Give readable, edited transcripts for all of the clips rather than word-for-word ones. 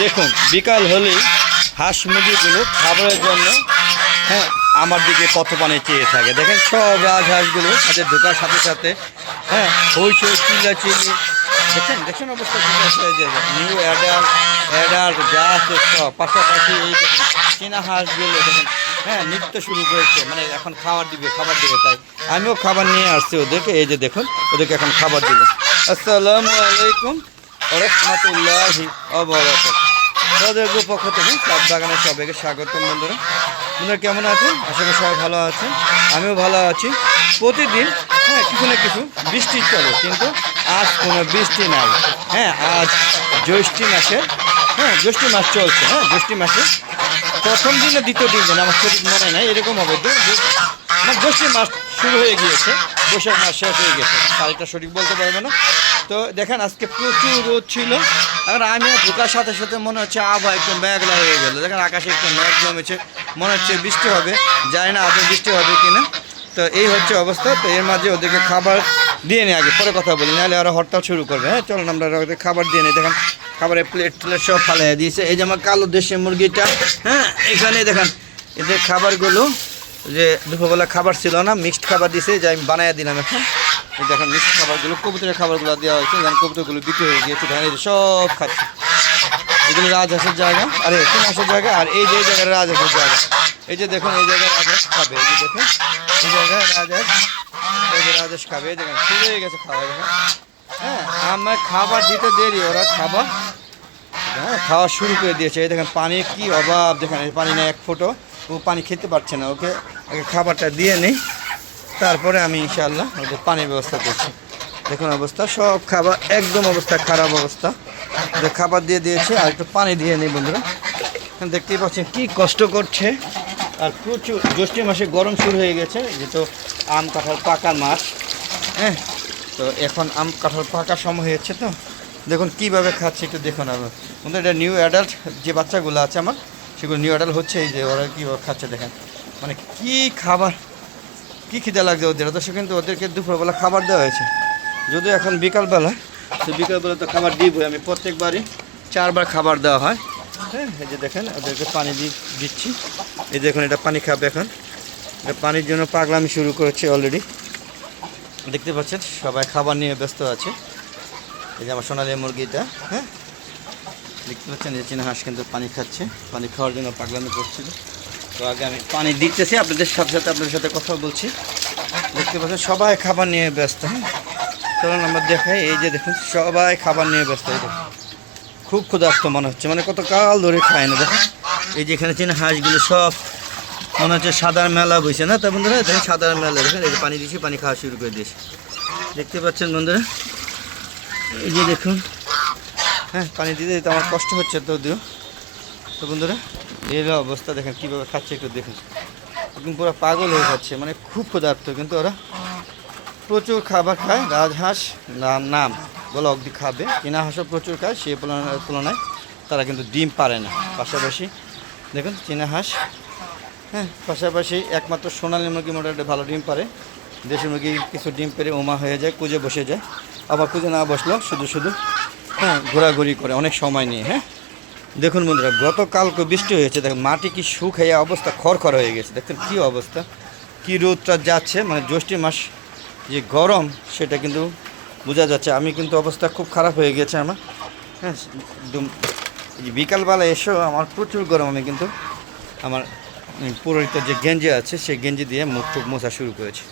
দেখুন বিকাল হলেই হাঁস মুরগিগুলো খাবারের জন্য হ্যাঁ আমার দিকে পথপানে চেয়ে থাকে। দেখেন সব রাজহাঁসগুলো তাদের ঢোকার সাথে সাথে হ্যাঁ হইচই চিল্লাচিল্লি দেখেন দেখেন অবস্থা হয়ে যাবে। নিউ অ্যাডাল্ট যা আছে সব পাশাপাশি এই দেখেন চীনা হাঁসগুলো দেখেন হ্যাঁ নৃত্য শুরু করেছে, মানে এখন খাবার দিবে তাই আমিও খাবার নিয়ে আসছি ওদেরকে। এই যে দেখুন ওদেরকে এখন খাবার দিব। আসসালামু আলাইকুম ওয়া রাহমাতুল্লাহি ওয়া বারাকাতুহু। তাদের পক্ষ থেকে চাঁদ বাগানের সবাইকে স্বাগতম। বন্ধুরা কেমন আছেন? আশা করি সবাই ভালো আছেন, আমিও ভালো আছি। প্রতিদিন হ্যাঁ কিছু না কিছু বৃষ্টি চলে, কিন্তু আজ কোনো বৃষ্টি নাই। হ্যাঁ আজ জ্যৈষ্ঠী মাসে জ্যৈষ্ঠী মাস চলছে। জ্যৈষ্ঠী মাসে প্রথম দিন না দ্বিতীয় দিন যেন আমার সঠিক মনে নাই, এরকম হবে। আমার জ্যৈষ্ঠী মাস শুরু হয়ে গিয়েছে, বৈশাখ মাস শেষ হয়ে গেছে, তারিখটা সঠিক বলতে পারবো না। তো দেখেন আজকে প্রচুর রোদ ছিল। এখন আমি ঢোকার সাথে সাথে মনে হচ্ছে আবহাওয়া একটু মেঘলা হয়ে গেল। দেখেন আকাশে একটু মেঘ জমেছে, মনে হচ্ছে বৃষ্টি হবে, জানি না আদৌ বৃষ্টি হবে কিনা। তো এই হচ্ছে অবস্থা। তো এর মাঝে ওদেরকে খাবার দিয়ে নিই, আগে পরে কথা বলি, নাহলে ওরা হরতাল শুরু করবে। হ্যাঁ চলুন আমরা ওদের খাবার দিয়ে নিই। দেখেন খাবারের প্লেট সব ফালাই দিয়েছে। এই যে আমার কালো দেশি মুরগিটা, হ্যাঁ এখানে দেখেন এদের খাবারগুলো, যে দুপুরবেলা খাবার ছিল না, মিক্সড খাবার দিয়েছে, যে আমি বানাইয়া দিলাম। এখন এই দেখেন মিক্সড খাবারগুলো, কবুতরের খাবারগুলো দেওয়া হয়েছে। যেন কবুতরগুলো বিক্রি হয়ে গিয়েছে, দেখেন এই যে সব খাচ্ছে। এগুলো রাজহাঁসের জায়গা, আর চীন হাঁসের জায়গা, আর এই যে জায়গায় রাজহাঁসের জায়গা। এই যে দেখুন এই জায়গায় রাজহাঁস খাবে, এই যে দেখুন এই জায়গায় রাজহাঁস, এই যে রাজহাঁস খাবে। এই দেখেন শুরু হয়ে গেছে খাওয়া। দেখেন হ্যাঁ আমার খাবার দিতে দেরি, ওরা খাওয়া শুরু করে দিয়েছে। এই দেখেন পানির কি অভাব, দেখেন এই পানি নেই এক ফুটো, ও পানি খেতে পারছে না। ওকে আগে খাবারটা দিয়ে নিই, তারপরে আমি ইনশাআল্লাহ ওদের পানির ব্যবস্থা করছি। দেখুন অবস্থা সব খাবার একদম অবস্থা খারাপ অবস্থা। যে খাবার দিয়ে দিয়েছে, আর একটু পানি দিয়ে নিই বন্ধুরা। দেখতেই পাচ্ছেন কি কষ্ট করছে। আর প্রচুর জ্যৈষ্ঠ মাসে গরম শুরু হয়ে গেছে, যেহেতু আম কাঁঠাল পাকার মাস। হ্যাঁ তো এখন আম কাঁঠাল পাকার সময় হয়েছে। তো দেখুন কীভাবে খাচ্ছে একটু দেখুন। আমার বন্ধু এটা নিউ অ্যাডাল্ট যে বাচ্চাগুলো আছে আমার, সেগুলো নিউ অ্যাডাল্ট হচ্ছে। এই যে ওরা কীভাবে খাচ্ছে দেখেন, মানে কি খাবার, কী খিদে লাগছে ওদের। অথচ কিন্তু ওদেরকে দুপুরবেলা খাবার দেওয়া হয়েছে, যদিও এখন বিকালবেলা। তো বিকালবেলা তো খাবার দিবই, আমি প্রত্যেকবারই 4 বার খাবার দেওয়া হয়। হ্যাঁ এই যে দেখেন ওদেরকে পানি দিচ্ছি। এই দেখুন এটা পানি খাবে এখন, এটা পানির জন্য পাগলামি শুরু করেছে অলরেডি। দেখতে পাচ্ছেন সবাই খাবার নিয়ে ব্যস্ত আছে। এই যে আমার সোনালী মুরগিটা, হ্যাঁ দেখতে পাচ্ছেন এই চীনা হাঁস কিন্তু পানি খাচ্ছে, পানি খাওয়ার জন্য পাগলামি করছিল। তো আগে আমি পানি দিতেছি, আপনাদের সাথে কথা বলছি। দেখতে পাচ্ছেন সবাই খাবার নিয়ে ব্যস্ত। হ্যাঁ চলুন আমরা দেখাই। এই যে দেখুন সবাই খাবার নিয়ে ব্যস্ত। এই দেখুন খুব ক্ষুধার্ত মনে হচ্ছে, মানে কত কাল ধরে খায় না। দেখুন এই যে এখানে চীনা হাঁসগুলো সব মনে হচ্ছে সাদার মেলা বইছে না। তো বন্ধুরা দেখেন সাদার মেলা, দেখেন এই যে পানি দিয়েছি, পানি খাওয়া শুরু করে দিয়েছে। দেখতে পাচ্ছেন বন্ধুরা এই যে দেখুন, হ্যাঁ পানি দিতে দিতে আমার কষ্ট হচ্ছে যদিও। তো বন্ধুরা এই অবস্থা দেখেন কীভাবে খাচ্ছে, একটু দেখুন একদম পুরো পাগল হয়ে যাচ্ছে, মানে খুব ক্ষুধার্ত। কিন্তু ওরা প্রচুর খাবার খায়। রাজহাঁস নাম বলে অবধি খাবে, চীনা হাঁসও প্রচুর খায়, সে তুলনায় তারা কিন্তু ডিম পারে না। পাশাপাশি দেখুন চীনা হাঁস, হ্যাঁ পাশাপাশি একমাত্র সোনালী মুরগি মোটামুটি ভালো ডিম পারে। দেশি মুরগি কিছু ডিম পেরে ওমা হয়ে যায়, কুঁজে বসে যায়, আবার কুঁজে না বসলেও শুধু হ্যাঁ ঘোরাঘুরি করে অনেক সময় নিয়ে। হ্যাঁ দেখুন বন্ধুরা গতকালকে বৃষ্টি হয়েছে, দেখুন মাটি কি শুকিয়ে অবস্থা খড়খড় হয়ে গেছে। দেখুন কী অবস্থা, কী রোদটা যাচ্ছে, মানে জ্যৈষ্ঠ মাস যে গরম সেটা কিন্তু বোঝা যাচ্ছে। আমি কিন্তু অবস্থা খুব খারাপ হয়ে গেছে আমার। হ্যাঁ একদম বিকালবেলা এসেও আমার প্রচুর গরম। আমি কিন্তু আমার পুরোহিত যে গেঞ্জি আছে সেই গেঞ্জি দিয়ে মুখ টুক মোছা শুরু করেছি।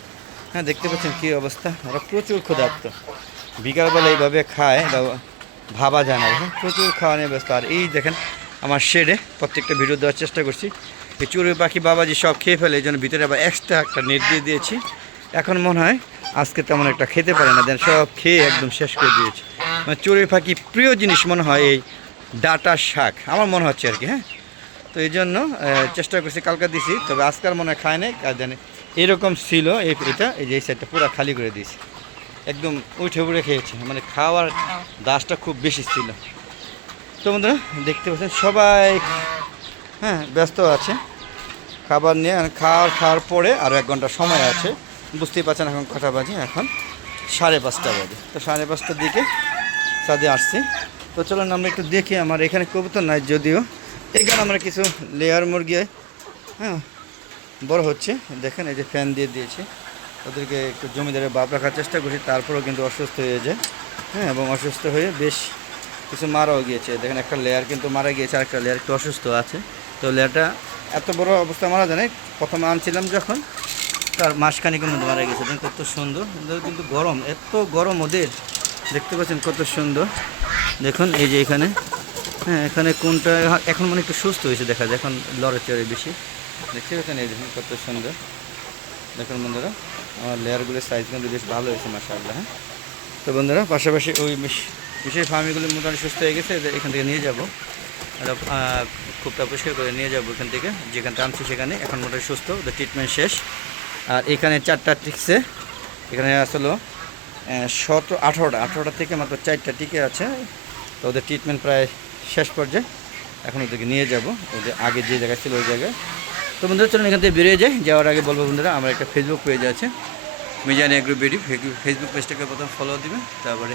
হ্যাঁ দেখতে পাচ্ছেন কী অবস্থা, ওরা প্রচুর ক্ষুধার্ত। বিকালবেলা এইভাবে খায়, এটা ভাবা যায় না। দেখেন প্রচুর খাওয়া নিয়ে ব্যস্ত। আর এই দেখেন আমার শেডে প্রত্যেকটা ভিডিও দেওয়ার চেষ্টা করছি। এই চড়ুই পাখি বাবাজি সব খেয়ে ফেলে, এই জন্য ভিতরে আবার এক্সট্রা একটা নেট দিয়ে দিয়েছি। এখন মনে হয় আজকে তেমন একটা খেতে পারে না, দেন সব খেয়ে একদম শেষ করে দিয়েছে। মানে চড়ুই পাখি প্রিয় জিনিস মনে হয় এই ডাটা শাক, আমার মনে হচ্ছে আর কি। হ্যাঁ তো এই জন্য চেষ্টা করছি, কালকে দিছি, তবে আজকাল মনে হয় খায় নাই। কার জানে এরকম ছিল এটা, এই যে এই সাইডটা পুরো খালি করে দিয়েছি, একদম উঠে খেয়েছে, মানে খাওয়ার দাসটা খুব বেশি ছিল। তো বন্ধুরা দেখতে পাচ্ছেন সবাই হ্যাঁ ব্যস্ত আছে খাবার নিয়ে। খাওয়ার পরে আরও 1 ঘন্টা সময় আছে। বুঝতেই পারছেন এখন কটা বাজে, এখন 5:30 বাজে। তো 5:30টার দিকে ছাদে আসছি। তো চলুন আমরা একটু দেখি। আমার এখানে কবুতর নাই যদিও, এখানে আমরা কিছু লেয়ার মুরগি হ্যাঁ বড় হচ্ছে। দেখেন এই যে ফ্যান দিয়ে দিয়েছি, ওদেরকে একটু জমিদারে বাপ রাখার চেষ্টা করছি, তারপরেও কিন্তু অসুস্থ হয়ে যায়। হ্যাঁ, এবং অসুস্থ হয়ে বেশ কিছু মারাও গিয়েছে। দেখেন একটা লেয়ার কিন্তু মারা গিয়েছে, আরেকটা লেয়ার একটু অসুস্থ আছে। তো লেয়ারটা এত বড় অবস্থা মারা যায় না, প্রথমে আনছিলাম যখন তার মাসখানিকের মধ্যে মারা গেছে। দেখেন কত সুন্দর, ওদের কিন্তু গরম, এত গরম ওদের, দেখতে পাচ্ছেন কত সুন্দর। দেখুন এই যে এখানে, হ্যাঁ এখানে কোনটা এখন মানে একটু সুস্থ হয়েছে দেখা যায়, এখন লড়ে চড়ে বেশি, দেখতে পাচ্ছেন এই দেখুন কত সুন্দর। দেখুন বন্ধুরা, আমার লেয়ারগুলোর সাইজ কিন্তু বেশ ভালো হয়েছে মাশাআল্লাহ। হ্যাঁ, তো বন্ধুরা পাশাপাশি ওই বিশেষ ফার্মিগুলো মোটামুটি সুস্থ হয়ে গেছে, এখান থেকে নিয়ে যাবো, খুবটা পরিষ্কার করে নিয়ে যাবো এখান থেকে, যেখানে টানছি সেখানে এখন মোটামুটি সুস্থ, ওদের ট্রিটমেন্ট শেষ। আর এখানে 4টা টিকছে, এখানে আসলে 18টা থেকে মাত্র 4টা টিকে আছে। তো ওদের ট্রিটমেন্ট প্রায় শেষ পর্যায়ে, এখন ওদেরকে নিয়ে যাব ওদের আগে যে জায়গায় ছিল ওই জায়গায়। তো বন্ধুরা চলুন এখান থেকে বেরিয়ে যাই। যাওয়ার আগে বলবো বন্ধুরা, আমার একটা ফেসবুক পেজ আছে, মিজান এগ্রো বিডি, ফেসবুক পেজটাকে প্রথম ফলো দিবেন, তারপরে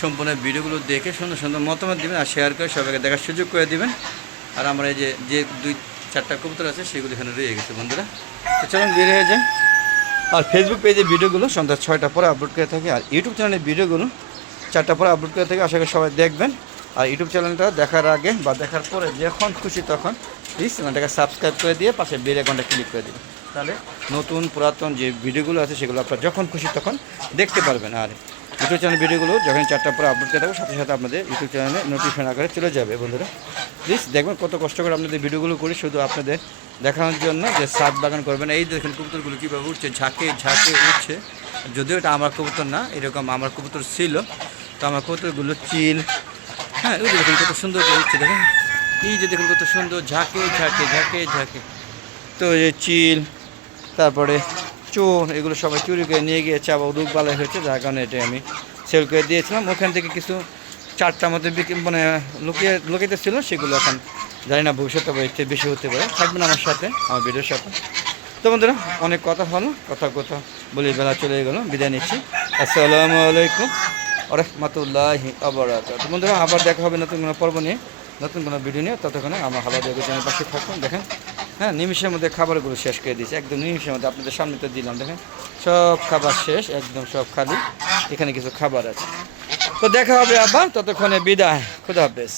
সম্পূর্ণ ভিডিওগুলো দেখে সুন্দর সুন্দর মতামত দিবেন আর শেয়ার করে সবাইকে দেখার সুযোগ করে দিবেন। আর আমার এই যে 2-4টা কবুতর আছে সেগুলো এখানে রয়ে গেছে বন্ধুরা। তো চলুন বের হয়ে যায়। আর ফেসবুক পেজে ভিডিওগুলো সন্ধ্যা 6টা পরে আপলোড করে থাকি, আর ইউটিউব চ্যানেলের ভিডিওগুলো 4টা পরে আপলোড করে থাকি। আশা করি সবাই দেখবেন। আর ইউটিউব চ্যানেলটা দেখার আগে বা দেখার পরে যখন খুশি তখন প্লিজ চ্যানেলটাকে সাবস্ক্রাইব করে দিয়ে পাশে বেল আইকনটা ক্লিক করে দিন, তাহলে নতুন পুরাতন যে ভিডিওগুলো আছে সেগুলো আপনারা যখন খুশি তখন দেখতে পারবেন। আর ইউটিউব চ্যানেল ভিডিওগুলো যখন 4টা পরে আপলোড করে থাকবে সাথে সাথে আপনাদের ইউটিউব চ্যানেলে নোটিফিকেশন আকারে চলে যাবে বন্ধুরা। প্লিজ দেখবেন কত কষ্ট করে আপনাদের ভিডিওগুলো করি শুধু আপনাদের দেখানোর জন্য, যে ছাদ বাগান করবেন। এই দেখেন কবুতরগুলো কীভাবে উঠছে, ঝাঁকে ঝাঁকে উঠছে। যদিও এটা আমার কবুতর না, এরকম আমার কবুতর ছিল। তো আমার কবুতরগুলো চিল, হ্যাঁ ওই দেখুন কত সুন্দর করে উঠছে। দেখেন এই যে দেখুন কত সুন্দর ঝাঁকে ঝাঁকে ঝাঁকে ঝাঁকে। তো এই চিল, তারপরে চোর, এগুলো সবাই চুরি করে নিয়ে গিয়ে চাবা রোগ বালাই হয়েছে, যার কারণে এটা আমি সেল করে দিয়েছিলাম। ওখান থেকে কিছু 4টার মধ্যে মানে লুকিয়ে ছিল, সেগুলো এখন জানি না ভবিষ্যতে এর বেশি হতে পারে। থাকবেন আমার সাথে, আমার ভিডিওর সাথে। তো বন্ধুরা অনেক কথা হলো, কথা বলি বেলা চলে গেল, বিদায় নিচ্ছি। আসসালামু আলাইকুম ওয়া রাহমাতুল্লাহি ওয়া বারাকাতুহু। বন্ধুরা আবার দেখা হবে নতুন কোনো পর্ব নিয়ে, নতুন কোনো ভিডিও নিয়ে। ততক্ষণে আমার হালাল জায়গা চ্যানেল পাশে থাকুন। দেখেন হ্যাঁ, নিমিষের মধ্যে খাবারগুলো শেষ করে দিয়েছি, একদম নিমিষের মধ্যে আপনাদের সামনে তো দিলাম। দেখেন সব খাবার শেষ, একদম সব খালি, এখানে কিছু খাবার আছে। তো দেখা হবে আবার, ততক্ষণে বিদায়, খুদা হাফেজ।